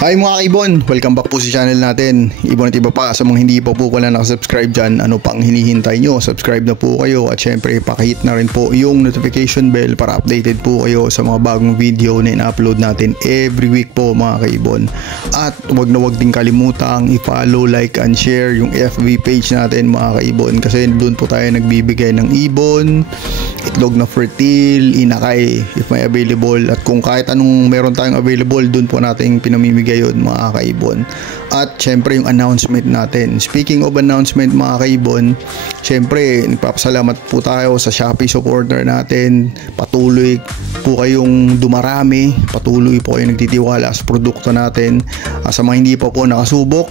Hi mga kaibon! Welcome back po sa channel natin. Ibon at iba pa sa mga hindi pa po pala nakasubscribe dyan, ano pang hinihintay nyo? Subscribe na po kayo at syempre pakihit na rin po yung notification bell para updated po kayo sa mga bagong video na ina-upload natin every week po mga kaibon. At wag na wag din kalimutang i-follow, like and share yung FB page natin mga kaibon, kasi doon po tayo nagbibigay ng ibon, itlog na fertile, inakay if may available, at kung kahit anong meron tayong available doon po natin pinamimigay yun mga kaibon. At syempre yung announcement natin. Speaking of announcement mga kaibon, syempre nagpapasalamat po tayo sa Shopee supporter natin. Patuloy po kayong dumarami, patuloy po kayong nagtitiwala sa produkto natin. Sa mga hindi pa po nakasubok,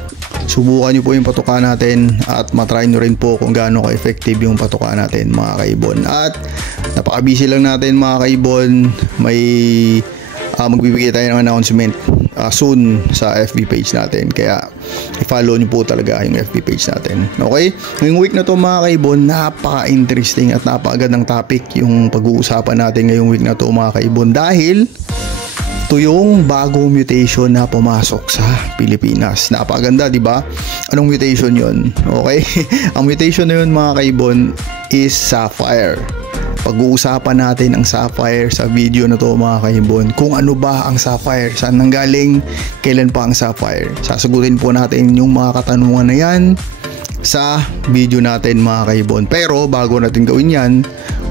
subukan nyo po yung patuka natin at matry nyo rin po kung gaano ka-effective yung patuka natin mga kaibon. At napaka-busy lang natin mga kaibon, may magbibigay tayo ng announcement soon sa FB page natin, kaya i-follow nyo po talaga yung FB page natin. Okay, ngayong week na to mga kaibon, napaka-interesting at napakagandang topic yung pag-uusapan natin ngayong week na to mga kaibon, dahil ito yung bagong mutation na pumasok sa Pilipinas. Napakaganda, di ba? Anong mutation yun? Okay, ang mutation na yun mga kaibon is Sapphire. Pag-uusapan natin ang Sapphire sa video na to mga kaibon. Kung ano ba ang Sapphire, saan nanggaling, kailan pa ang Sapphire. Sasagutin po natin yung mga katanungan na yan sa video natin mga kaibon. Pero bago natin gawin yan,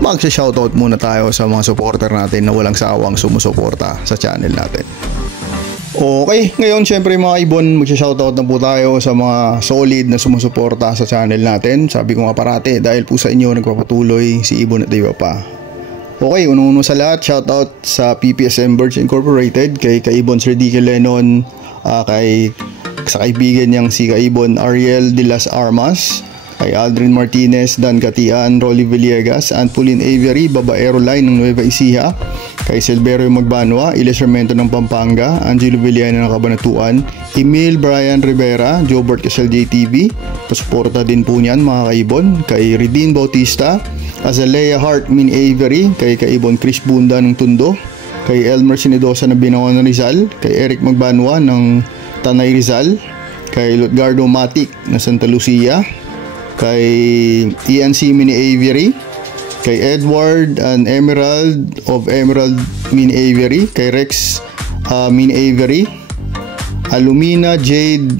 magsha-shoutout muna tayo sa mga supporter natin na walang sawang sumusuporta sa channel natin. Okay, ngayon syempre mga ibon, magsha-shoutout na po tayo sa mga solid na sumusuporta sa channel natin. Sabi ko nga parate, dahil po sa inyo nagpapatuloy si Ibon at iba pa. Okay, unang-uno sa lahat, shoutout sa PPSM Birds Incorporated, kay Kaibon Sir D.K. Lennon, sa kaibigan niyang si Kaibon Ariel de las Armas, kay Aldrin Martinez, Dan Katian, Rolly Villegas, Antpolin Avery, Babaero Line ng Nueva Ecija, kay Silverio Magbanwa, Ilesermento ng Pampanga, Angelo Villena ng Cabanatuan, Emil Brian Rivera, Jobert Casel JTV, pasuporta din po niyan mga kaibon, kay Redine Bautista, Azalea Hart Min Avery, kay Kaibon Chris Bunda ng Tundo, kay Elmer Sinidosa ng Binawan Rizal, kay Eric Magbanwa ng Tanay Rizal, kay Lutgardo Matic ng Santa Lucia, kay Ian C. Mini Avery, kay Edward and Emerald of Emerald Min Avery, kay Rex Min Avery, Alumina Jade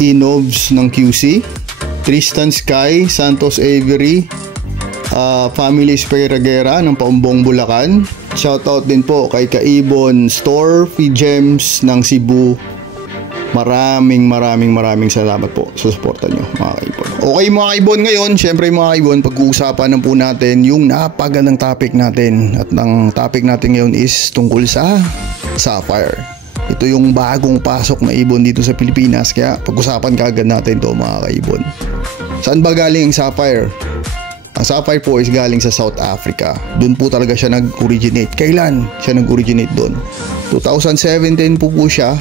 Inovs ng QC, Tristan Sky Santos Avery, Family Esperagera ng Paumbong Bulacan. Shoutout din po kay Kaibon Store Feed Gems ng Cebu. Maraming salamat po sa suporta nyo mga kaibon. Okay mga kaibon, ngayon syempre mga kaibon, pag-uusapan na po natin yung napagandang topic natin. At ang topic natin ngayon is tungkol sa Sapphire. Ito yung bagong pasok na ibon dito sa Pilipinas, kaya pag-usapan kaagad natin to mga kaibon. Saan ba galing ang Sapphire? Ang Sapphire po is galing sa South Africa. Doon po talaga siya nag-originate. Kailan siya nag-originate doon? 2017 po siya.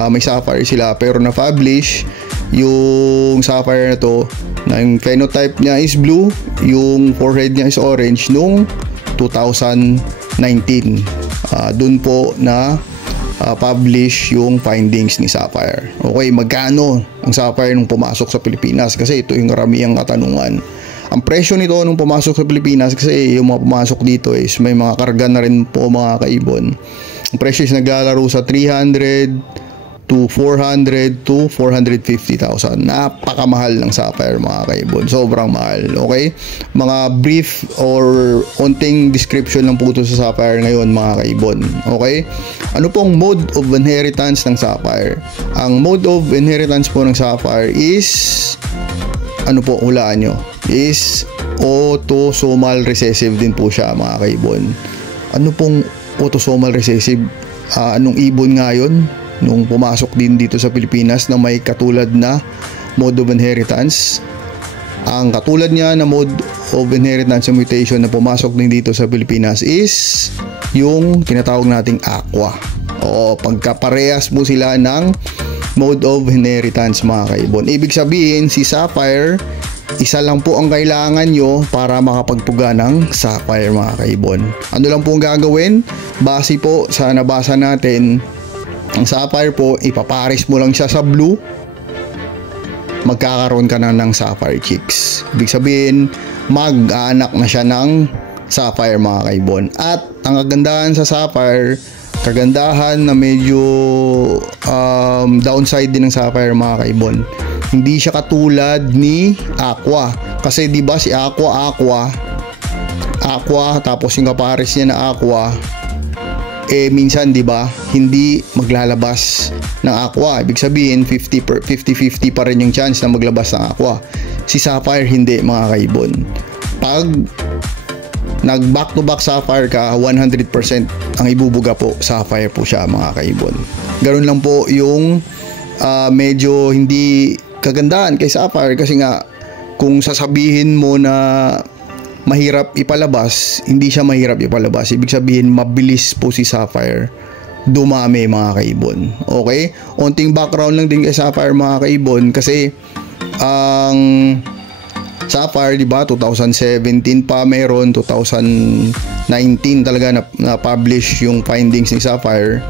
May Sapphire sila, pero na-publish yung Sapphire na to, na yung phenotype niya is blue, yung forehead niya is orange nung 2019. Dun po na publish yung findings ni Sapphire. Okay, magkano ang Sapphire nung pumasok sa Pilipinas? Kasi ito yung karamihang katanungan. Ang presyo nito nung pumasok sa Pilipinas, kasi yung mga pumasok dito is may mga karga na rin po mga kaibon. Ang presyo is naglalaro sa 300 to 400 to 450,000. Napakamahal ng Sapphire mga kaibon. Sobrang mahal. Okay? Mga brief or onting description lang po ito sa Sapphire ngayon mga kaibon. Okay? Ano pong mode of inheritance ng Sapphire? Ang mode of inheritance po ng Sapphire is, ano po, hulaan nyo, is autosomal recessive din po siya mga kaibon. Ano pong autosomal recessive? Anong ibon nga yun nung pumasok din dito sa Pilipinas na may katulad na mode of inheritance? Ang katulad niya na mode of inheritance and mutation na pumasok din dito sa Pilipinas is yung tinatawag nating aqua. O pagkaparehas mo sila ng mode of inheritance mga kaibon. Ibig sabihin si Sapphire, isa lang po ang kailangan nyo para makapagpuga ng Sapphire mga kaibon. Ano lang po ang gagawin? Base po sa nabasa natin Ang sapphire po, ipapares mo lang siya sa blue, magkakaroon ka na ng sapphire chicks. Ibig sabihin, mag-aanak na siya ng sapphire mga kaibon. At ang kagandahan sa sapphire, kagandahan na medyo downside din ng sapphire mga kaibon, hindi siya katulad ni aqua. Kasi di ba si aqua tapos yung kapares niya na aqua, minsan di ba hindi maglalabas ng aqua. Ibig sabihin 50-50 pa rin yung chance na maglabas ng aqua. Si sapphire hindi mga kaibon. Pag nag back to back sapphire ka, 100% ang ibubuga po sapphire po siya mga kaibon. Ganun lang po yung medyo hindi kagandahan kay sapphire, kasi nga kung sasabihin mo na mahirap ipalabas, hindi siya mahirap ipalabas. Ibig sabihin mabilis po si sapphire dumami mga kaibon. Okay? Onting background lang din kay sapphire mga kaibon, kasi ang sapphire, di ba, 2017 pa meron, 2019 talaga na-publish yung findings ni sapphire.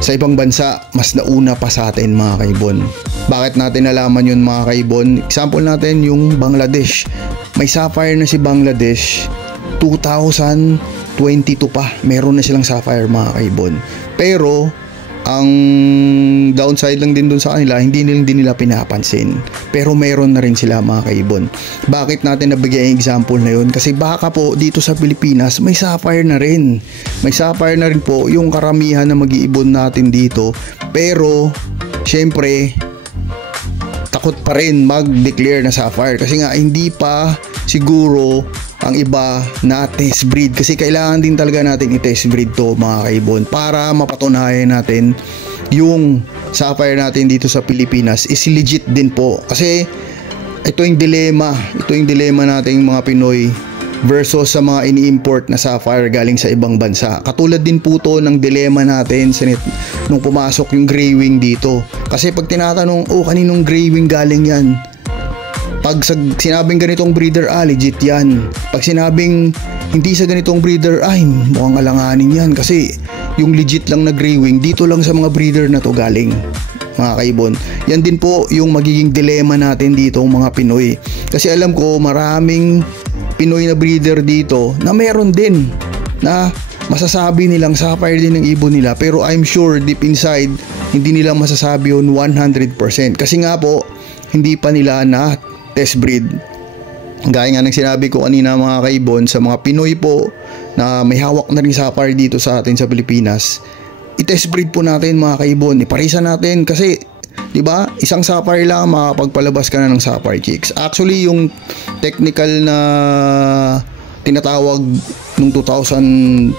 Sa ibang bansa, mas nauna pa sa atin mga kaibon. Bakit natin nalaman yun mga kaibon? Example natin yung Bangladesh. May sapphire na si Bangladesh 2022 pa, meron na silang sapphire mga kaibon. Pero ang downside lang din dun sa kanila, hindi nila pinapansin. Pero meron na rin sila mga kaibon. Bakit natin nabigay ang example na yun? Kasi baka po dito sa Pilipinas may sapphire na rin. May sapphire na rin po yung karamihan na mag-iibon natin dito. Pero syempre takot pa rin mag-declare na sapphire, kasi nga hindi pa siguro ang iba na test breed, kasi kailangan din talaga natin i-test breed to mga kaibon para mapatunayan natin yung sapphire natin dito sa Pilipinas is legit din po. Kasi ito yung dilema nating mga Pinoy versus sa mga ini-import na sapphire galing sa ibang bansa. Katulad din po to ng dilema natin nung pumasok yung gray wing dito. Kasi pag tinatanong, kaninong gray wing galing yan? Pag sinabing ganitong breeder, legit yan. Pag sinabing hindi sa ganitong breeder, mukhang alanganin yan. Kasi yung legit lang na gray wing, dito lang sa mga breeder na to galing mga kaibon. Yan din po yung magiging dilema natin dito mga Pinoy. Kasi alam ko maraming Pinoy na breeder dito na meron din na masasabi nilang sapphire din ng ibon nila, pero I'm sure deep inside hindi nila masasabi yun 100%, kasi nga po hindi pa nila na test breed. Gaya nga ng sinabi ko kanina mga kaibon, sa mga Pinoy po na may hawak na rin sapphire dito sa atin sa Pilipinas, i-test breed po natin mga kaibon, iparisa natin, kasi di ba, isang sapphire lang makapagpalabas ka na ng sapphire chicks. Actually yung technical na tinatawag nung 2022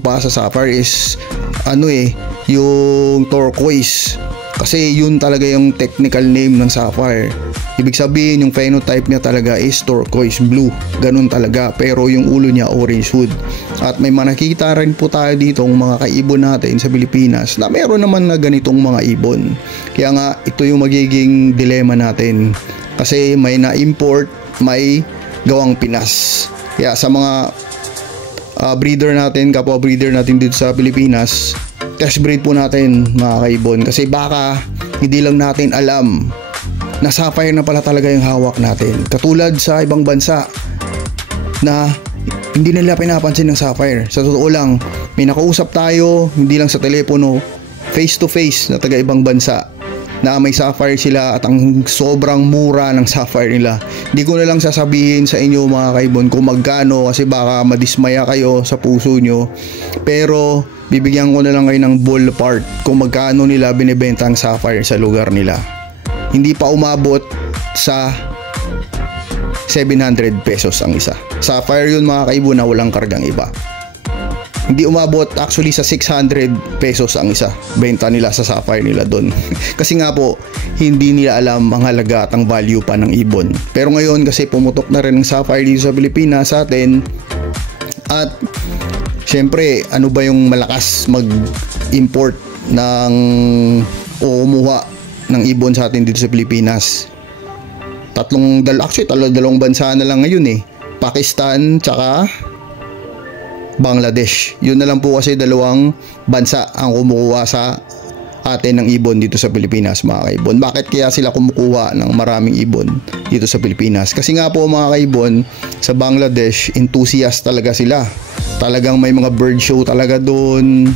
pa sa sapphire is yung turquoise, kasi yun talaga yung technical name ng sapphire. Ibig sabihin yung phenotype niya talaga is turquoise blue, ganun talaga, pero yung ulo niya orange wood. At may nakita rin po tayo dito ng mga kaibon natin sa Pilipinas na meron naman na ganitong mga ibon. Kaya nga ito yung magiging dilema natin, kasi may na-import, may gawang Pinas. Kaya sa mga breeder natin, kapwa breeder natin dito sa Pilipinas, test breed po natin mga kaibon, kasi baka hindi lang natin alam na sapphire na pala talaga yung hawak natin. Katulad sa ibang bansa na hindi nila pinapansin ng sapphire. Sa totoo lang, may nakausap tayo, hindi lang sa telepono, face to face na taga ibang bansa na may sapphire sila at ang sobrang mura ng sapphire nila. Hindi ko na lang sasabihin sa inyo mga kaibon kung magkano, kasi baka madismaya kayo sa puso nyo. Pero bibigyan ko na lang kayo ng ballpark kung magkano nila binibenta ang sapphire sa lugar nila. Hindi pa umabot sa 700 pesos ang isa. Sapphire yun mga kaibon na walang kargang iba. Hindi umabot actually sa 600 pesos ang isa. Benta nila sa sapphire nila doon. Kasi nga po, hindi nila alam ang halaga at ang value pa ng ibon. Pero ngayon kasi pumutok na rin ang sapphire dito sa Pilipinas sa atin. At syempre, ano ba yung malakas mag-import ng o kumuha ng ibon sa atin dito sa Pilipinas? Dalawang bansa na lang ngayon Pakistan tsaka Bangladesh. Yun na lang po kasi dalawang bansa ang kumukuha sa atin ng ibon dito sa Pilipinas mga kaibon. Bakit kaya sila kumukuha ng maraming ibon dito sa Pilipinas? Kasi nga po mga kaibon, sa Bangladesh, enthusiast talaga sila. Talagang may mga bird show talaga doon.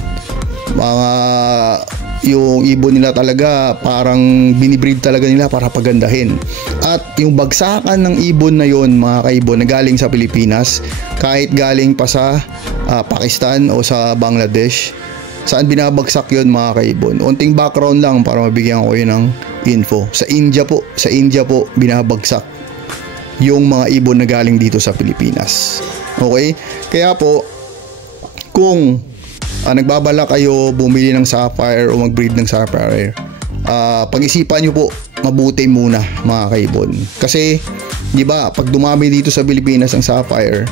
Yung ibon nila talaga parang binibreed talaga nila para pagandahin. At yung bagsakan ng ibon na yon mga kaibon na galing sa Pilipinas, kahit galing pa sa Pakistan o sa Bangladesh, saan binabagsak yon mga kaibon? Unting background lang para mabigyan ko yun ng info. Sa India po binabagsak yung mga ibon na galing dito sa Pilipinas. Okay? Kaya po, kung nagbabala kayo bumili ng sapphire o mag-breed ng sapphire, pag-isipan nyo po mabuti muna mga kaibon. Kasi, di ba, pag dumami dito sa Pilipinas ang sapphire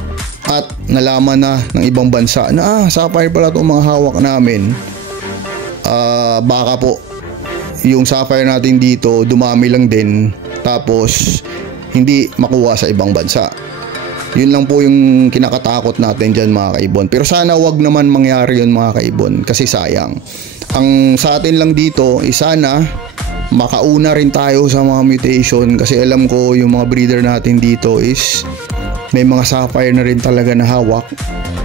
at nalaman na ng ibang bansa na sapphire pala itong mga hawak namin, baka po yung sapphire natin dito dumami lang din tapos hindi makuha sa ibang bansa. Yun lang po yung kinakatakot natin dyan mga kaibon. Pero sana wag naman mangyari yun mga kaibon kasi sayang. Ang sa atin lang dito sana makauna rin tayo sa mga mutation kasi alam ko yung mga breeder natin dito is may mga sapphire na rin talaga na hawak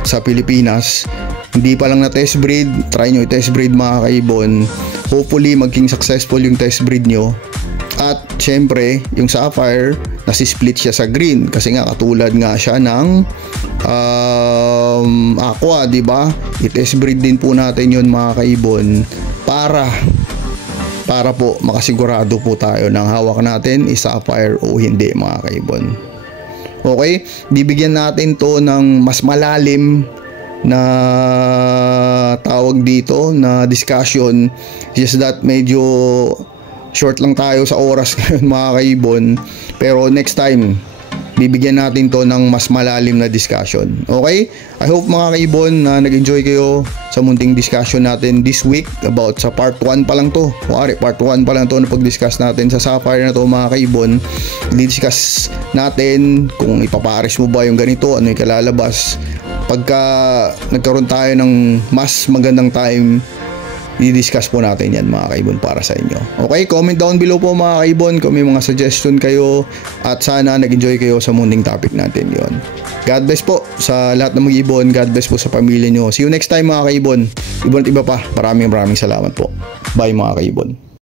sa Pilipinas. Hindi pa lang na test breed, try nyo i-test breed mga kaibon. Hopefully maging successful yung test breed nyo. At syempre, yung sapphire, nasi-split siya sa green kasi nga katulad nga siya ng aqua, di ba? I-test breed din po natin yun mga kaibon para po makasigurado po tayo ng hawak natin is sapphire o hindi mga kaibon. Okay? Bibigyan natin to ng mas malalim na tawag dito na discussion. Just that medyo short lang tayo sa oras ngayon mga kaibon. Pero next time, bibigyan natin to ng mas malalim na discussion. Okay? I hope mga kaibon na nag-enjoy kayo sa munting discussion natin this week about sa part 1 pa lang to. Part 1 pa lang to na pag-discuss natin sa sapphire na to mga kaibon. I-discuss natin kung ipapares mo ba yung ganito, ano yung kalalabas. Pagka nagkaroon tayo ng mas magandang time, i-discuss po natin yan mga kaibon para sa inyo. Okay, comment down below po mga kaibon kung may mga suggestion kayo at sana nag-enjoy kayo sa munding topic natin yon. God bless po sa lahat ng mga ibon. God bless po sa pamilya nyo. See you next time mga kaibon. Ibon at iba pa. Maraming salamat po. Bye mga kaibon.